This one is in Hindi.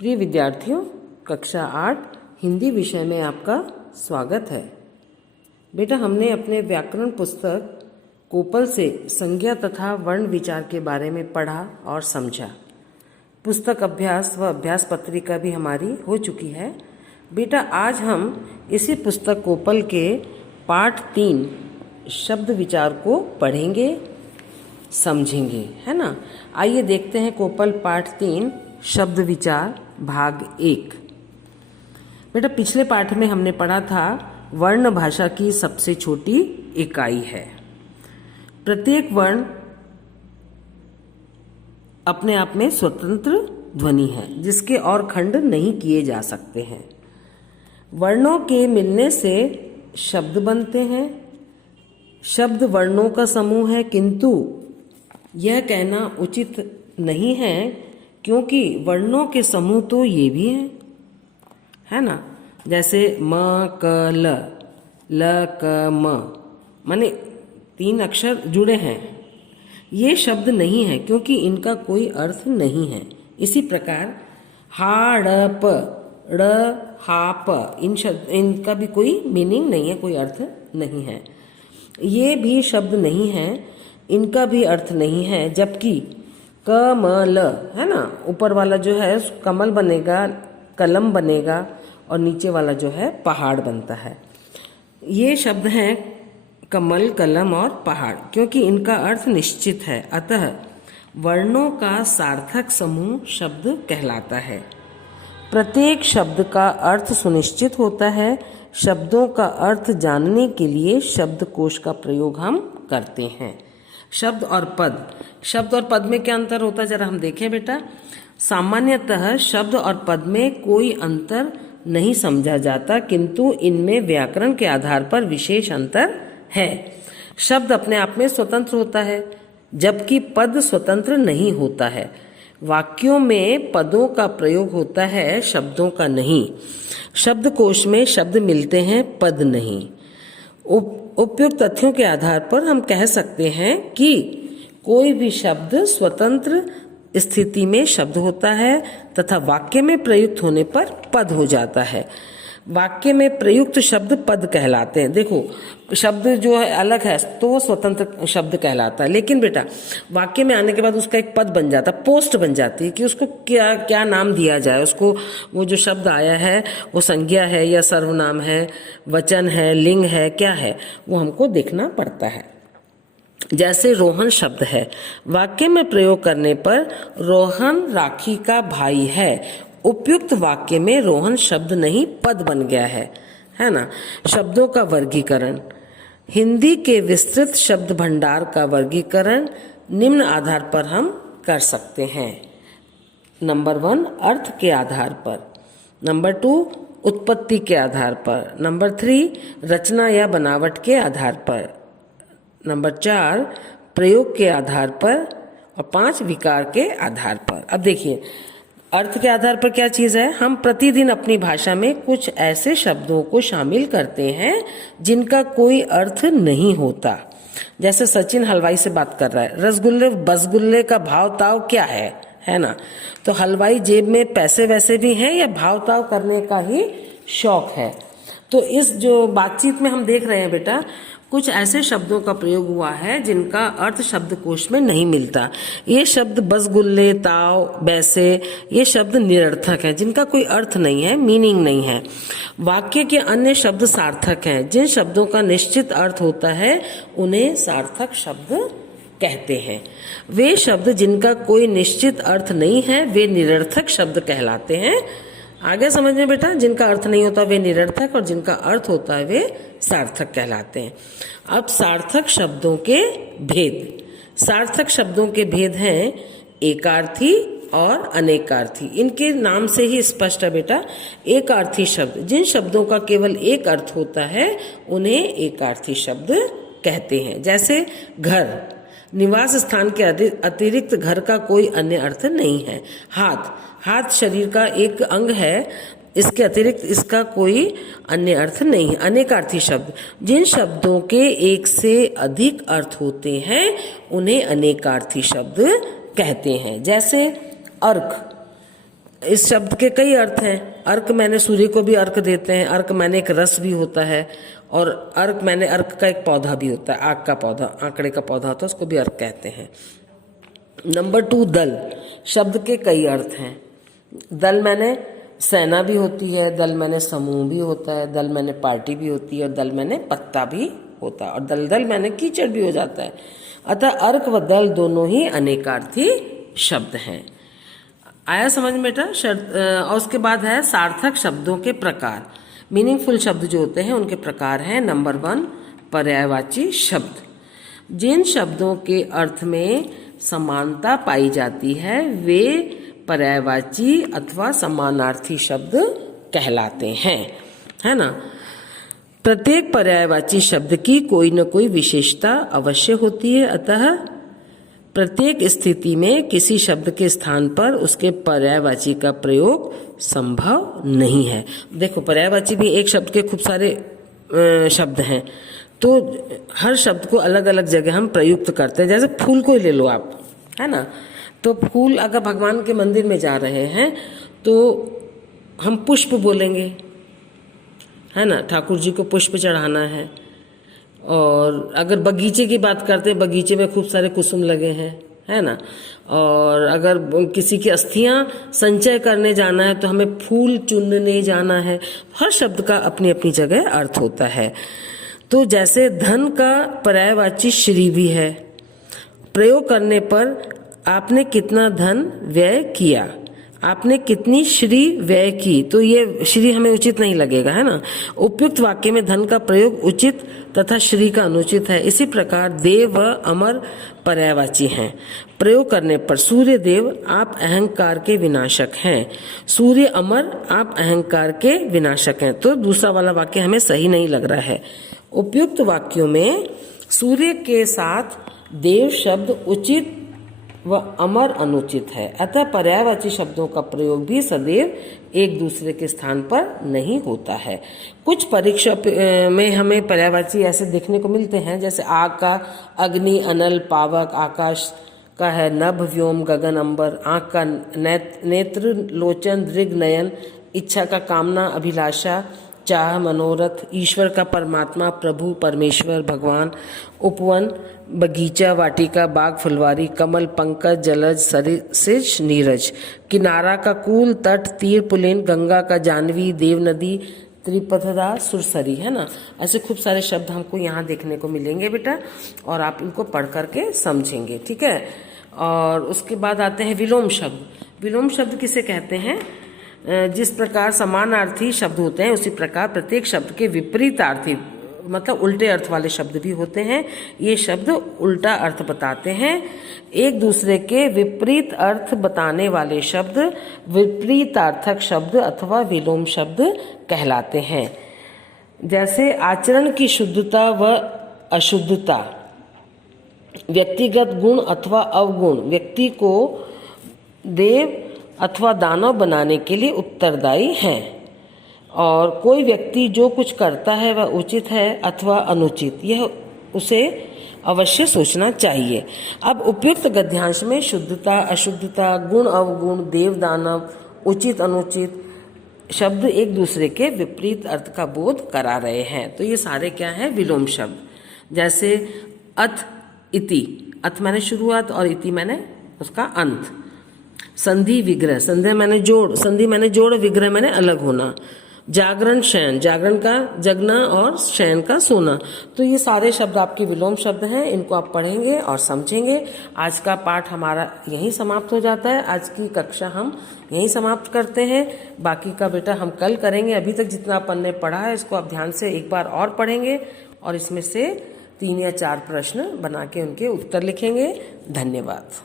प्रिय विद्यार्थियों, कक्षा 8 हिंदी विषय में आपका स्वागत है। बेटा, हमने अपने व्याकरण पुस्तक कोपल से संज्ञा तथा वर्ण विचार के बारे में पढ़ा और समझा। पुस्तक अभ्यास व अभ्यास पत्रिका भी हमारी हो चुकी है। बेटा, आज हम इसी पुस्तक कोपल के पाठ 3 शब्द विचार को पढ़ेंगे, समझेंगे, है ना। आइए देखते हैं कोपल पाठ 3 शब्द विचार भाग 1। बेटा, पिछले पाठ में हमने पढ़ा था वर्ण भाषा की सबसे छोटी इकाई है। प्रत्येक वर्ण अपने आप में स्वतंत्र ध्वनि है जिसके और खंड नहीं किए जा सकते हैं। वर्णों के मिलने से शब्द बनते हैं। शब्द वर्णों का समूह है, किंतु यह कहना उचित नहीं है क्योंकि वर्णों के समूह तो ये भी हैं, है ना। जैसे म क ल क म, माने 3 अक्षर जुड़े हैं। ये शब्द नहीं है क्योंकि इनका कोई अर्थ नहीं है। इसी प्रकार हा ड़ प ड़ हा प, इनका भी कोई मीनिंग नहीं है, कोई अर्थ नहीं है। ये भी शब्द नहीं है, इनका भी अर्थ नहीं है। जबकि क म ल, है ना, ऊपर वाला जो है कमल बनेगा, कलम बनेगा, और नीचे वाला जो है पहाड़ बनता है। ये शब्द हैं कमल, कलम और पहाड़, क्योंकि इनका अर्थ निश्चित है। अतः वर्णों का सार्थक समूह शब्द कहलाता है। प्रत्येक शब्द का अर्थ सुनिश्चित होता है। शब्दों का अर्थ जानने के लिए शब्दकोश का प्रयोग हम करते हैं। शब्द और पद, शब्द और पद में क्या अंतर होता है, जरा हम देखें बेटा। सामान्यतः शब्द और पद में कोई अंतर नहीं समझा जाता, किंतु इनमें व्याकरण के आधार पर विशेष अंतर है। शब्द अपने आप में स्वतंत्र होता है, जबकि पद स्वतंत्र नहीं होता है। वाक्यों में पदों का प्रयोग होता है, शब्दों का नहीं। शब्दकोश में शब्द मिलते हैं, पद नहीं। उपयुक्त तथ्यों के आधार पर हम कह सकते हैं कि कोई भी शब्द स्वतंत्र स्थिति में शब्द होता है तथा वाक्य में प्रयुक्त होने पर पद हो जाता है। वाक्य में प्रयुक्त शब्द पद कहलाते हैं। देखो, शब्द जो है अलग है तो वो स्वतंत्र शब्द कहलाता है, लेकिन बेटा वाक्य में आने के बाद उसका एक पद बन जाता है, पोस्ट बन जाती है कि उसको क्या क्या नाम दिया जाए। उसको वो जो शब्द आया है वो संज्ञा है या सर्वनाम है, वचन है, लिंग है, क्या है, वो हमको देखना पड़ता है। जैसे रोहन शब्द है, वाक्य में प्रयोग करने पर रोहन राखी का भाई है। उपयुक्त वाक्य में रोहन शब्द नहीं पद बन गया है ना। शब्दों का वर्गीकरण, हिंदी के विस्तृत शब्द भंडार का वर्गीकरण निम्न आधार पर हम कर सकते हैं। नंबर 1 अर्थ के आधार पर, नंबर 2 उत्पत्ति के आधार पर, नंबर 3 रचना या बनावट के आधार पर, नंबर 4 प्रयोग के आधार पर, और 5 विकार के आधार पर। अब देखिए, अर्थ के आधार पर क्या चीज है, हम प्रतिदिन अपनी भाषा में कुछ ऐसे शब्दों को शामिल करते हैं जिनका कोई अर्थ नहीं होता। जैसे सचिन हलवाई से बात कर रहा है, रसगुल्ले बसगुल्ले का भाव ताव क्या है ना। तो हलवाई जेब में पैसे वैसे भी हैं या भाव ताव करने का ही शौक है। तो इस जो बातचीत में हम देख रहे हैं बेटा, कुछ ऐसे शब्दों का प्रयोग हुआ है जिनका अर्थ शब्दकोश में नहीं मिलता। ये शब्द बसगुल्ले, ताव, वैसे, ये शब्द निरर्थक हैं, जिनका कोई अर्थ नहीं है, मीनिंग नहीं है। वाक्य के अन्य शब्द सार्थक हैं। जिन शब्दों का निश्चित अर्थ होता है उन्हें सार्थक शब्द कहते हैं। वे शब्द जिनका कोई निश्चित अर्थ नहीं है वे निरर्थक शब्द कहलाते हैं। आगे समझ में बेटा, जिनका अर्थ नहीं होता वे निरर्थक और जिनका अर्थ होता है वे सार्थक कहलाते हैं। अब सार्थक शब्दों के भेद। सार्थक शब्दों के भेद हैं एकार्थी और अनेकार्थी। इनके नाम से ही स्पष्ट है बेटा। एकार्थी शब्द, जिन शब्दों का केवल एक अर्थ होता है उन्हें एकार्थी शब्द कहते हैं। जैसे घर, निवास स्थान के अतिरिक्त घर का कोई अन्य अर्थ नहीं है। हाथ शरीर का एक अंग है, इसके अतिरिक्त इसका कोई अन्य अर्थ नहीं है। अनेकार्थी शब्द, जिन शब्दों के एक से अधिक अर्थ होते हैं उन्हें अनेकार्थी शब्द कहते हैं। जैसे अर्क, इस शब्द के कई अर्थ हैं। अर्क मैंने सूर्य को भी अर्क देते हैं, अर्क मैंने एक रस भी होता है, और अर्क मैंने अर्क का एक पौधा भी होता है, आक का पौधा, आंकड़े का पौधा होता है, उसको भी अर्क कहते हैं। नंबर 2, दल। शब्द के कई अर्थ हैं। दल मैंने सेना भी होती है, दल मैंने समूह भी होता है, दल मैंने पार्टी भी होती है, और दल मैंने पत्ता भी होता है, और दलदल मैंने कीचड़ भी हो जाता है। अतः अर्क व दल दोनों ही अनेकार्थी शब्द हैं। आया समझ में बेटा? और उसके बाद है सार्थक शब्दों के प्रकार। मीनिंगफुल शब्द जो होते हैं उनके प्रकार हैं। नंबर 1, पर्यायवाची शब्द। जिन शब्दों के अर्थ में समानता पाई जाती है वे पर्यायवाची अथवा समानार्थी शब्द कहलाते हैं, है ना। प्रत्येक पर्यायवाची शब्द की कोई न कोई विशेषता अवश्य होती है, अतः प्रत्येक स्थिति में किसी शब्द के स्थान पर उसके पर्यायवाची का प्रयोग संभव नहीं है। देखो, पर्यायवाची भी एक शब्द के खूब सारे शब्द हैं, तो हर शब्द को अलग अलग जगह हम प्रयुक्त करते हैं। जैसे फूल को ही ले लो आप, है ना। तो फूल, अगर भगवान के मंदिर में जा रहे हैं तो हम पुष्प बोलेंगे, है ना, ठाकुर जी को पुष्प चढ़ाना है। और अगर बगीचे की बात करते हैं, बगीचे में खूब सारे कुसुम लगे हैं, है ना। और अगर किसी की अस्थियां संचय करने जाना है तो हमें फूल चुनने जाना है। हर शब्द का अपनी अपनी जगह अर्थ होता है। तो जैसे धन का पर्यायवाची श्री भी है। प्रयोग करने पर आपने कितना धन व्यय किया, आपने कितनी श्री व्यय की, तो ये श्री हमें उचित नहीं लगेगा, है ना। उपयुक्त वाक्य में धन का प्रयोग उचित तथा श्री का अनुचित है। इसी प्रकार देव व अमर पर्यायवाची हैं। प्रयोग करने पर सूर्य देव आप अहंकार के विनाशक हैं, सूर्य अमर आप अहंकार के विनाशक हैं, तो दूसरा वाला वाक्य हमें सही नहीं लग रहा है। उपयुक्त वाक्यों में सूर्य के साथ देव शब्द उचित व अमर अनुचित है, अतः पर्यायवाची शब्दों का प्रयोग भी सदैव एक दूसरे के स्थान पर नहीं होता है। कुछ परीक्षा में हमें पर्यायवाची ऐसे देखने को मिलते हैं, जैसे आग का अग्नि, अनल, पावक, आकाश का है नभ, व्योम, गगन, अंबर, आँख का नेत्र, लोचन, दृग, नयन, इच्छा का कामना, अभिलाषा, चाह, मनोरथ, ईश्वर का परमात्मा, प्रभु, परमेश्वर, भगवान, उपवन, बगीचा, वाटिका, बाग, फुलवारी, कमल, पंकज, जलज, सरिसिज, नीरज, किनारा का कूल, तट, तीर, पुलिन, गंगा का जाह्नवी, देव नदी, त्रिपथदा, सुरसरी, है ना। ऐसे खूब सारे शब्द हमको यहाँ देखने को मिलेंगे बेटा, और आप इनको पढ़ करके समझेंगे, ठीक है। और उसके बाद आते हैं विलोम शब्द। विलोम शब्द किसे कहते हैं? जिस प्रकार समानार्थी शब्द होते हैं उसी प्रकार प्रत्येक शब्द के विपरीतार्थी, मतलब उल्टे अर्थ वाले शब्द भी होते हैं। ये शब्द उल्टा अर्थ बताते हैं। एक दूसरे के विपरीत अर्थ बताने वाले शब्द विपरीतार्थक शब्द अथवा विलोम शब्द कहलाते हैं। जैसे आचरण की शुद्धता व अशुद्धता, व्यक्तिगत गुण अथवा अवगुण व्यक्ति को देव अथवा दानव बनाने के लिए उत्तरदायी हैं, और कोई व्यक्ति जो कुछ करता है वह उचित है अथवा अनुचित, यह उसे अवश्य सोचना चाहिए। अब उपयुक्त गद्यांश में शुद्धता, अशुद्धता, गुण, अवगुण, देव, दानव, उचित, अनुचित शब्द एक दूसरे के विपरीत अर्थ का बोध करा रहे हैं। तो ये सारे क्या हैं? विलोम शब्द। जैसे अथ, इति, अथ मैंने शुरुआत और इति मैंने उसका अंत। संधि, विग्रह, संधि मैंने जोड़, विग्रह मैंने अलग होना। जागरण, शयन, जागरण का जगना और शयन का सोना। तो ये सारे शब्द आपके विलोम शब्द हैं, इनको आप पढ़ेंगे और समझेंगे। आज का पाठ हमारा यहीं समाप्त हो जाता है। आज की कक्षा हम यहीं समाप्त करते हैं। बाकी का बेटा हम कल करेंगे। अभी तक जितना अपन ने पढ़ा है इसको आप ध्यान से एक बार और पढ़ेंगे और इसमें से 3 या 4 प्रश्न बना के उनके उत्तर लिखेंगे। धन्यवाद।